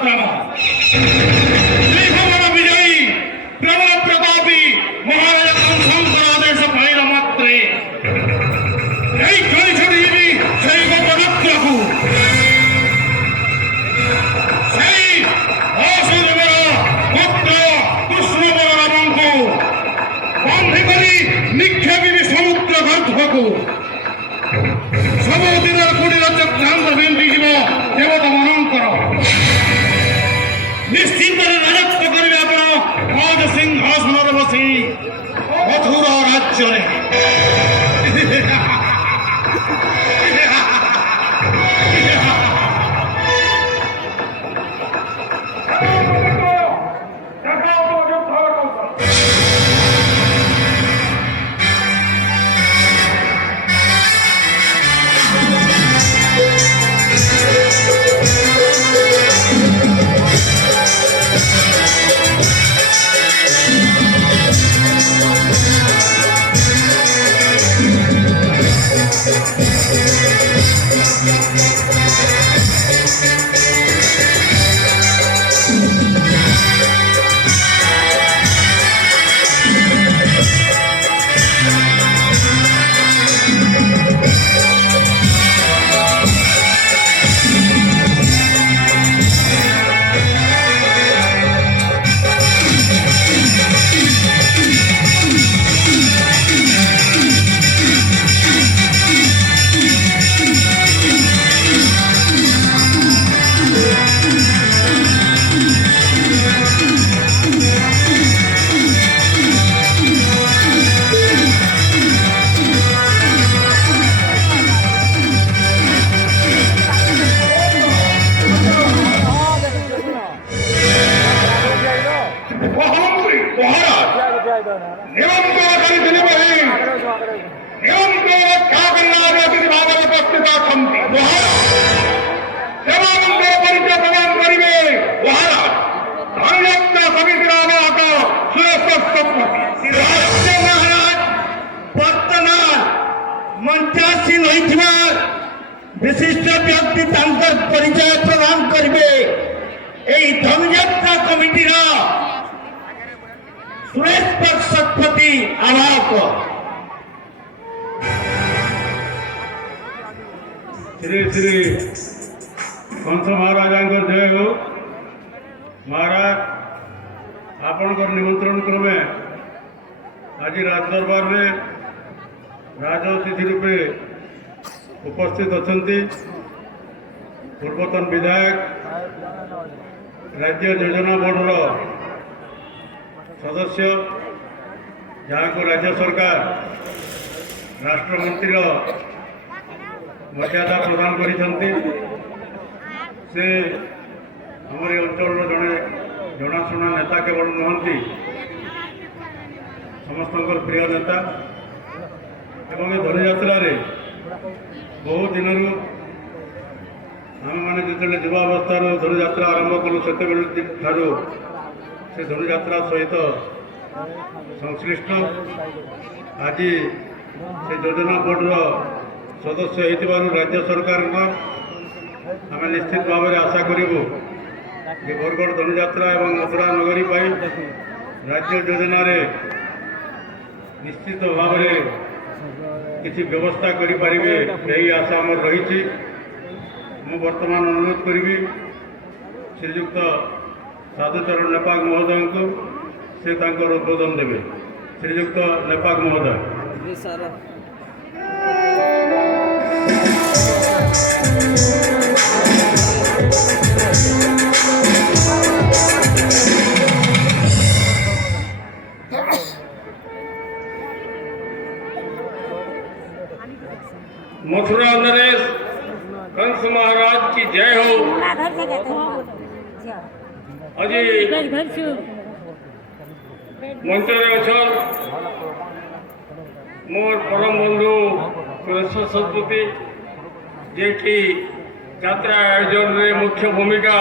पराक्रम त्रिभुवन विजयी प्रबल प्रतापी महाराजा कंसंकर आदेश पाइला मात्रे चली छड़ीबी से गोपरक्षा को वासुदेवर पुत्र कृष्ण बलराम को बंधी करी निक्षेपी समुद्र गर्भ को सबुदिन कुड़ीर चक्रांत भेंटी जीव देवता मनंकर निश्चिंत राजत्व करेंगे आपण राज सिंहासन बसी मथुरा राज्य विशिष्ट व्यक्ति परिचय प्रदान करेंगे धनुयात्रा कमिटीर सुरेश शतपथी आवाहक श्री श्री कंस महाराजा जय हो। महाराज आपण निमंत्रण क्रमे आज राजदरबार में राजअतिथि रूपे उपस्थित अच्छा पूर्वतन विधायक राज्य योजना बोर्डर सदस्य जहाँ को राज्य सरकार राष्ट्रमंत्री मर्यादा प्रदान करिसेंती से हमर अंचल जड़े जनाशुना नेता केवल नुहति समस्त प्रिय नेता एवं धनुयात्रा बहु दिन आम मैंने जो युवावस्थार धनुयात्रा आरंभ कलु से धनुयात्रा सहित संश्लिष्ट आज से योजना बोर्डर सदस्य होइतिबारु राज्य सरकार आम निश्चित भाव में आशा करूँ कि बरगढ़ धनुयात्रा एवं मथुरा नगरी राज्य योजना निश्चित भाव में किसी व्यवस्था करें यही आशा आमर रही। मु वर्तमान अनुरोध करी श्रीजुक्त साधुचरण नेपाक महोदय को से उद्बोधन देवे। श्रीजुक्त नेपाक महोदय। मथुरा नरेश कंस महाराज की जय हो। अजी मंचर अच्छा मोर परम बंधु सुरेश शतपथी जे कि यात्रा आयोजन में मुख्य भूमिका